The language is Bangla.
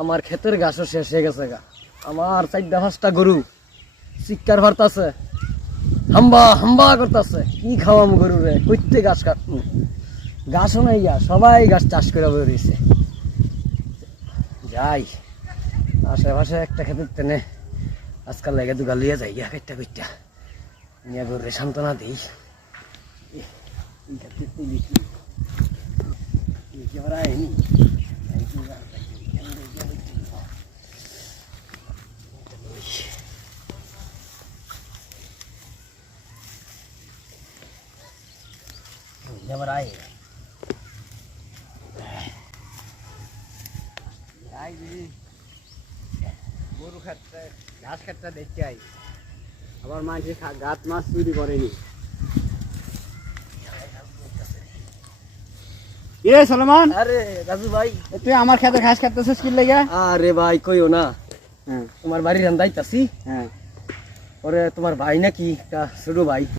আমার ক্ষেতের ঘাসও শেষ হয়ে গেছে গা। আমার 4-5টা গরু চিৎকার করতেছে, হাম্বা হাম্বা করতেছে। কি খাওয়াম গরু রে, কইতে ঘাস কাটমু, ঘাসও নাই গা, সবাই ঘাস চাষ করে বেরিয়েছে। যাই আশেপাশে একটা ক্ষেতের টেনে আজকাল লেগে দুগা লিয়ে যাই গা, কইটা কইটা নিয়ে গরুরে সান্ত্বনা দিই। গরু খাচ্ছে, ঘাস খাচ্ছে দেখতে আই। আবার মাঝে গাছ মাছ চুরি করেনি। এ সলমান, আরে রাজু ভাই, তুই আমার খেতে ঘাস কাটতেছিস কি লেগে? আরে ভাই কইও না, হ্যাঁ তোমার বাড়ির রান্দাইতাছি। হ্যাঁ, ওরে তোমার ভাই নাকি ছোট ভাই